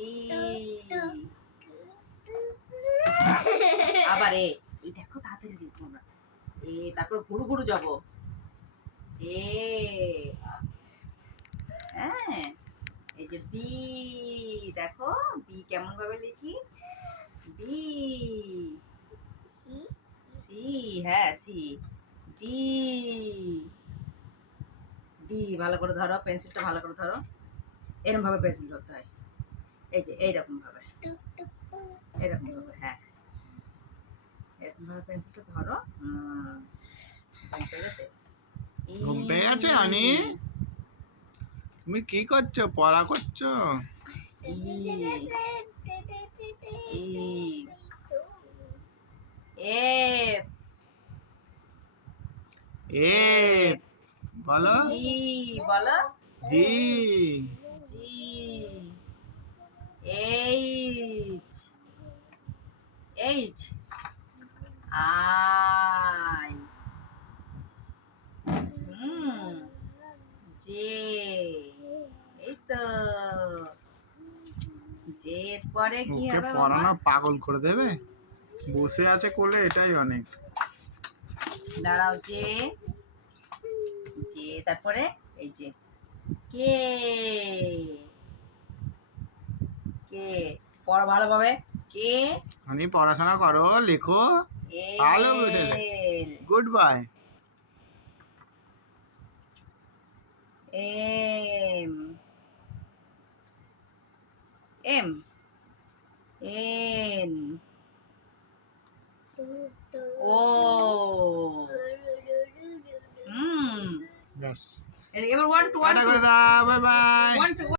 ই আবার এ এই দেখো তাড়াতাড়ি লিখবো না। এ তারপর গুরু গুরু যাব। এ হ্যাঁ, এই যে বি, দেখো বি কেমন ভাবে লিখি। বি সি, হ্যাঁ সি। ডি, ডি ভালো করে ধরো, পেন্সিলটা ভালো করে ধরো। এরকম ভাবে পেন্সিল ধরতে হয়, এই যে এইরকম ভাবে, এরকম ভাবে, হ্যাঁ এরকম ভাবে পেন্সিলটা ধরো। ঠিক আছে। ঘুম পেয়ে গেছে আনি? তুমি কি করছো? পড়া করছো? ই ই এফ, এফ বলো। জি বলো। জি, জি, এইচ, এইচ, আই, জে, এই তো জে পরে কি ওকে হবে বাবা? পড়ানো পাগল করে দেবে। বসে আছে কোলে, এটাই অনেক। দাঁড়াও, জে, জে তারপরে এই যে কে, কে পড় ভালোভাবে। কে, আমি পড়াশোনা করো, লেখো ভালো ছেলে। L, good bye. M, M, N, O, ব্যাস, এবার ওয়ান টু, ওয়ান টাটা টু, করে দাও, বাই বাই। One two.